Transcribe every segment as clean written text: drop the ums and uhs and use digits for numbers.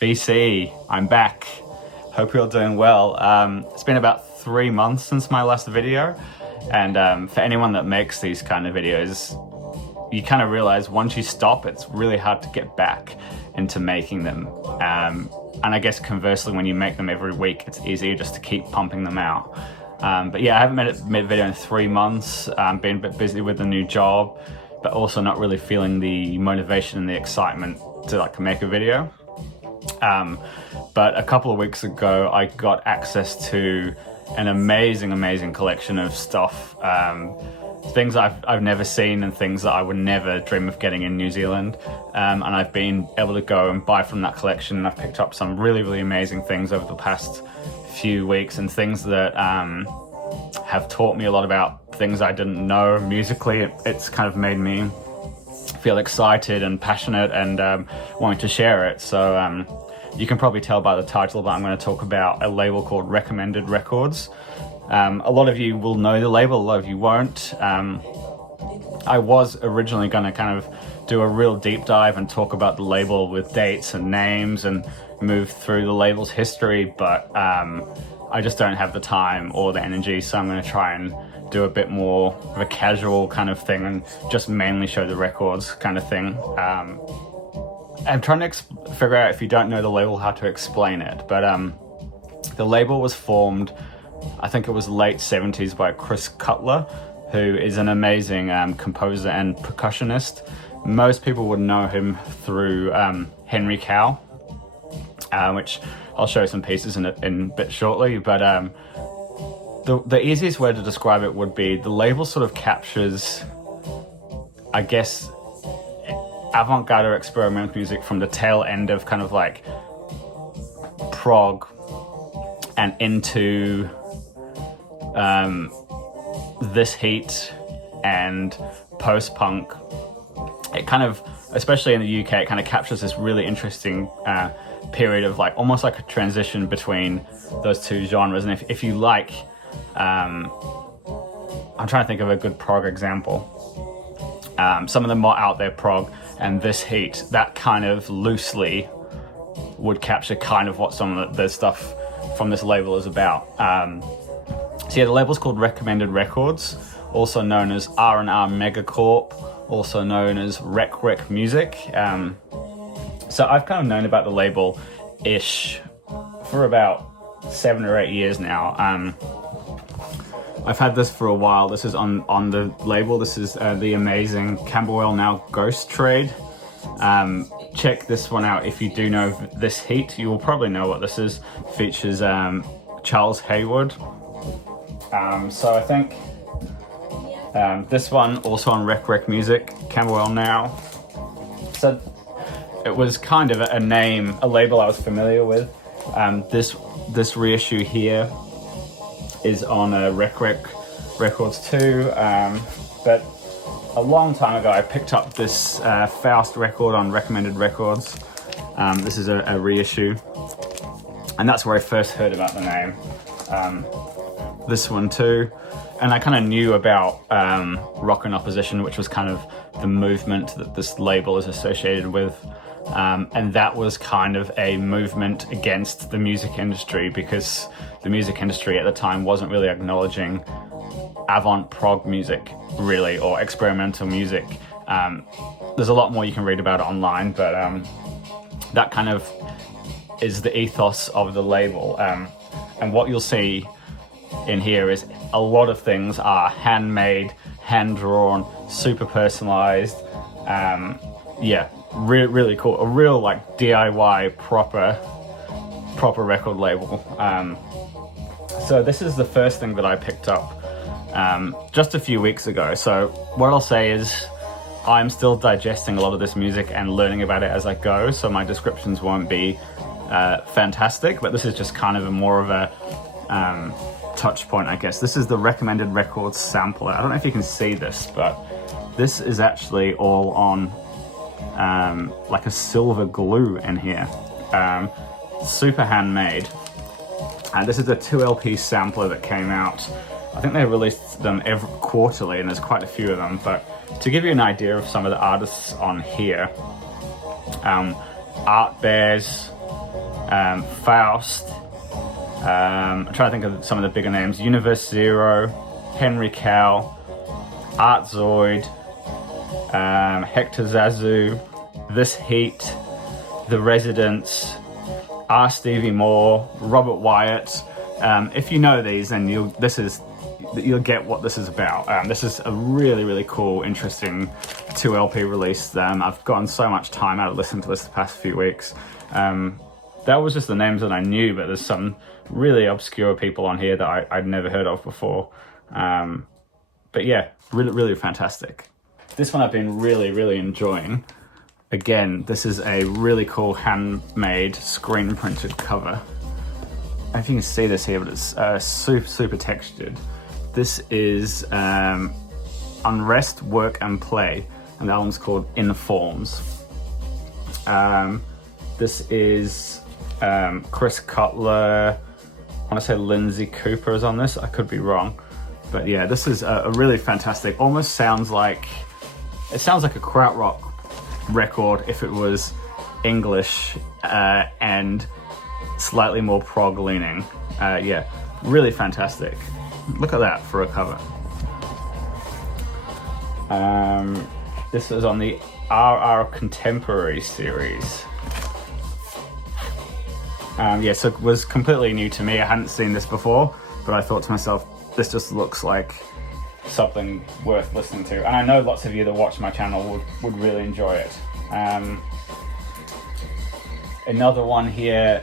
VC, I'm back. Hope you're doing well. It's been about 3 months since my last video, and for anyone that makes these kind of videos, you kind of realize once you stop, it's really hard to get back into making them. And I guess conversely, when you make them every week, it's easier just to keep pumping them out. But yeah, I haven't made a video in 3 months. Been a bit busy with a new job, but also not really feeling the motivation and the excitement to like make a video. But a couple of weeks ago, I got access to an amazing collection of stuff. Things I've never seen and things that I would never dream of getting in New Zealand. And I've been able to go and buy from that collection. And I've picked up some really amazing things over the past few weeks, and things that have taught me a lot about things I didn't know musically. It's kind of made me feel excited and passionate and wanting to share it. So you can probably tell by the title, but I'm going to talk about a label called Recommended Records. A lot of you will know the label, a lot of you won't. I was originally going to kind of do a real deep dive and talk about the label with dates and names and move through the label's history, but I just don't have the time or the energy, so I'm going to try and do a bit more of a casual kind of thing and just mainly show the records kind of thing. I'm trying to figure out, if you don't know the label, how to explain it, but the label was formed, I think it was late 70s, by Chris Cutler, who is an amazing composer and percussionist. Most people would know him through Henry Cow, which I'll show some pieces in a bit shortly, but the easiest way to describe it would be the label sort of captures, I guess, avant-garde or experimental music from the tail end of kind of like prog and into this heat and post-punk. It kind of, especially in the UK, it kind of captures this really interesting period of like almost like a transition between those two genres. And if you like, I'm trying to think of a good prog example. Some of the more out there prog and this heat, that kind of loosely would capture kind of what some of the stuff from this label is about. So yeah, the label's called Recommended Records, also known as R&R Megacorp, also known as Rec Music. So I've kind of known about the label-ish for about 7 or 8 years now. I've had this for a while. This is on the label. This is the amazing Camberwell Now Ghost Trade. Check this one out if you do know this heat. You will probably know what this is. Features Charles Haywood. So I think this one also on Rec Music, Camberwell Now. So it was kind of a label I was familiar with. This reissue here is on Rec Records too, but a long time ago I picked up this Faust record on Recommended Records. This is a reissue, and that's where I first heard about the name. This one too, and I kind of knew about Rock in Opposition, which was kind of the movement that this label is associated with. And that was kind of a movement against the music industry, because the music industry at the time wasn't really acknowledging avant prog music, really, or experimental music. There's a lot more you can read about it online, but that kind of is the ethos of the label. And what you'll see in here is a lot of things are handmade, hand-drawn, super personalized. Yeah, really cool. A real like DIY proper record label. So this is the first thing that I picked up just a few weeks ago. So what I'll say is I'm still digesting a lot of this music and learning about it as I go, so my descriptions won't be fantastic, but this is just kind of more of a touch point, I guess. This is the Recommended Records sampler. I don't know if you can see this, but this is actually all on like a silver glue in here. Super handmade. And this is a 2LP sampler that came out. I think they released them every quarterly, and there's quite a few of them. But to give you an idea of some of the artists on here, Art Bears, Faust. I'm trying to think of some of the bigger names. Universe Zero, Henry Cow, Art Zoid, Hector Zazu, This Heat, The Residents, R. Stevie Moore, Robert Wyatt. If you know these, then you'll get what this is about. This is a really, really cool, interesting 2 LP release. I've gotten so much time out of listening to this the past few weeks. That was just the names that I knew, but there's some really obscure people on here that I'd never heard of before. But yeah, really, really fantastic. This one I've been really, really enjoying. Again, this is a really cool handmade screen printed cover. I don't know if you can see this here, but it's super, super textured. This is Unrest, Work and Play, and the album's called In Forms. This is Chris Cutler. I want to say Lindsay Cooper is on this. I could be wrong. But yeah, this is a really fantastic, almost sounds like a krautrock record if it was English and slightly more prog leaning. Yeah, really fantastic. Look at that for a cover. This is on the RR Contemporary series. Yeah, so it was completely new to me. I hadn't seen this before, but I thought to myself, this just looks like something worth listening to. And I know lots of you that watch my channel would really enjoy it. Another one here,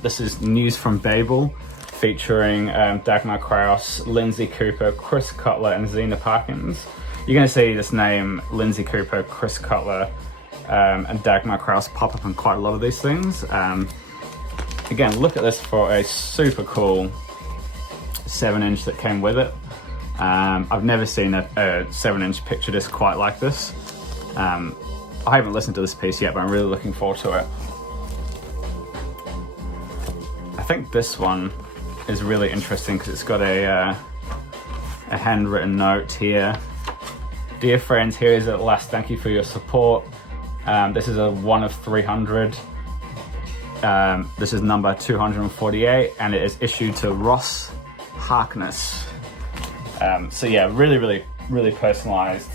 this is News from Babel, featuring Dagmar Krause, Lindsay Cooper, Chris Cutler, and Zena Parkins. You're going to see this name, Lindsay Cooper, Chris Cutler, and Dagmar Krause pop up in quite a lot of these things. Again, look at this for a super cool 7-inch that came with it. I've never seen a 7-inch picture disc quite like this. I haven't listened to this piece yet, but I'm really looking forward to it. I think this one is really interesting because it's got a handwritten note here. Dear friends, here is at last, thank you for your support. This is a 1 of 300. This is number 248, and it is issued to Ross Harkness. So yeah, really, really, really personalized.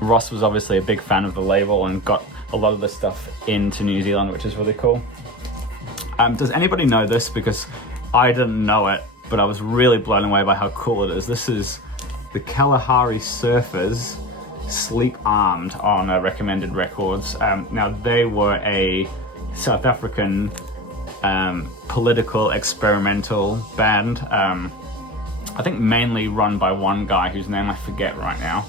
Ross was obviously a big fan of the label and got a lot of this stuff into New Zealand, which is really cool. Does anybody know this? Because I didn't know it, but I was really blown away by how cool it is. This is the Kalahari Surfers, Sleep Armed on Recommended Records. Now they were a South African political experimental band. I think mainly run by one guy whose name I forget right now.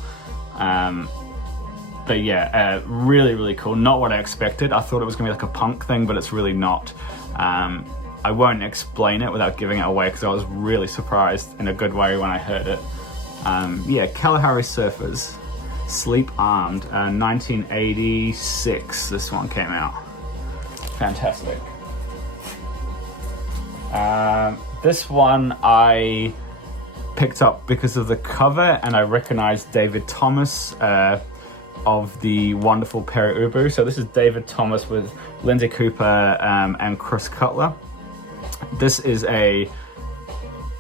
But yeah, really, really cool. Not what I expected. I thought it was gonna be like a punk thing, but it's really not. I won't explain it without giving it away because I was really surprised in a good way when I heard it. Yeah, Kalahari Surfers, Sleep Armed, 1986 this one came out. Fantastic. This one I picked up because of the cover, and I recognized David Thomas of the wonderful Pere Ubu. So this is David Thomas with Lindsay Cooper and Chris Cutler. This is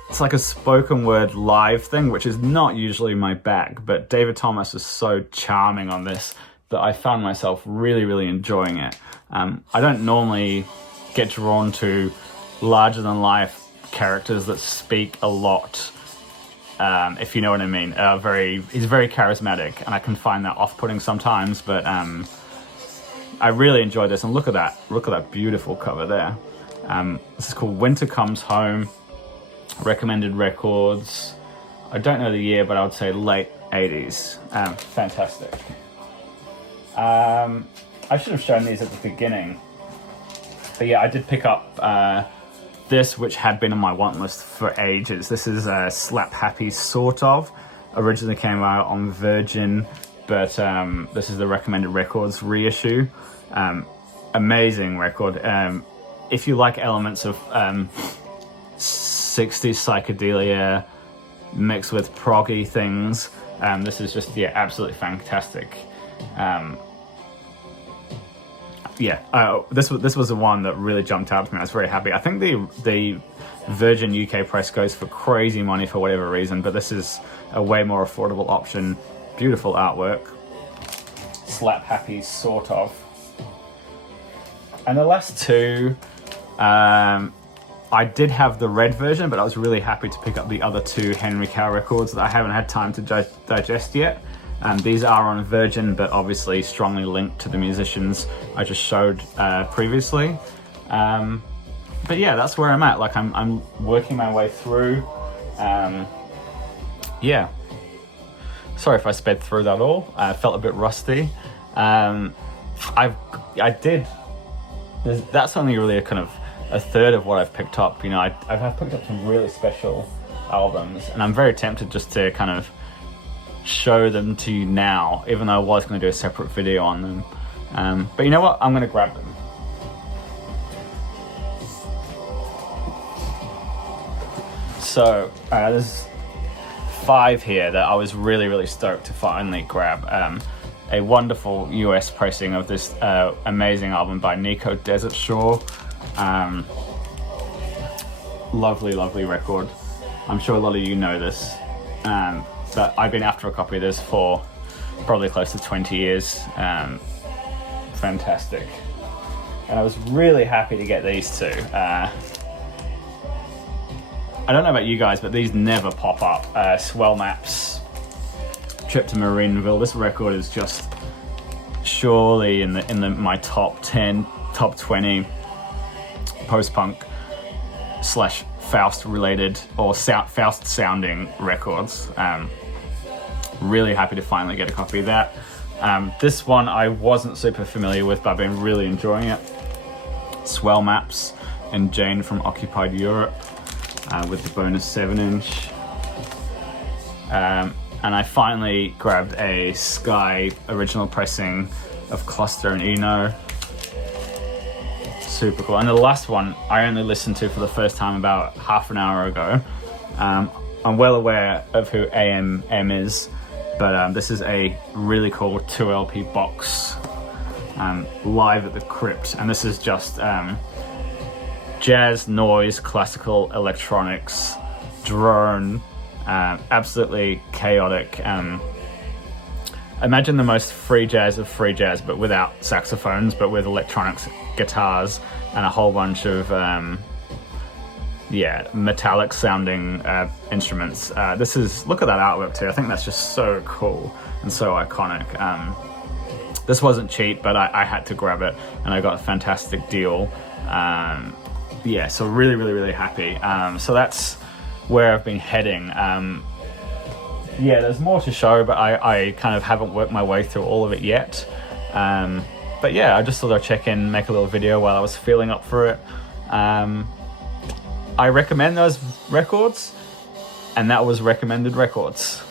it's like a spoken word live thing, which is not usually my bag, but David Thomas is so charming on this that I found myself really, really enjoying it. I don't normally get drawn to larger than life characters that speak a lot, if you know what I mean. He's very charismatic, and I can find that off-putting sometimes, but I really enjoy this. And look at that beautiful cover there. This is called Winter Comes Home, Recommended Records. I don't know the year, but I would say late 80s. Fantastic. I should have shown these at the beginning. But yeah, I did pick up this, which had been on my want list for ages. This is Slapp Happy, sort of. Originally came out on Virgin, but this is the Recommended Records reissue. Amazing record. If you like elements of 60s psychedelia mixed with proggy things, this is just, yeah, absolutely fantastic. this was the one that really jumped out to me. I was very happy. I think the Virgin UK press goes for crazy money for whatever reason, but this is a way more affordable option. Beautiful artwork. Slapp Happy, sort of. And the last two, I did have the red version, but I was really happy to pick up the other two Henry Cow records that I haven't had time to digest yet. These are on Virgin, but obviously strongly linked to the musicians I just showed previously. But yeah, that's where I'm at. Like I'm working my way through. Yeah. Sorry if I sped through that all. I felt a bit rusty. That's only really a third of what I've picked up. You know, I've picked up some really special albums, and I'm very tempted just to kind of show them to you now, even though I was going to do a separate video on them. But you know what? I'm going to grab them. So there's 5 here that I was really stoked to finally grab. A wonderful US pressing of this amazing album by Nico, Desert Shore. Lovely record. I'm sure a lot of you know this, but I've been after a copy of this for probably close to 20 years. Fantastic. And I was really happy to get these two. I don't know about you guys, but these never pop up. Swell Maps, Trip to Marineville. This record is just surely in my top 10, top 20 post-punk / Faust related or Faust sounding records. Really happy to finally get a copy of that. This one I wasn't super familiar with, but I've been really enjoying it. Swell Maps and Jane from Occupied Europe. With the bonus 7-inch. And I finally grabbed a Sky original pressing of Cluster and Eno. Super cool. And the last one I only listened to for the first time about half an hour ago. I'm well aware of who AMM is, but this is a really cool 2 LP box, live at the Crypt, and this is just jazz, noise, classical, electronics, drone, absolutely chaotic. Imagine the most free jazz of free jazz, but without saxophones, but with electronics, guitars, and a whole bunch of metallic sounding instruments. Look at that artwork too. I think that's just so cool and so iconic. This wasn't cheap, but I had to grab it, and I got a fantastic deal. So really happy. So that's where I've been heading. There's more to show, but I kind of haven't worked my way through all of it yet. But yeah, I just thought I'd check in, make a little video while I was feeling up for it. I recommend those records, and that was recommended records.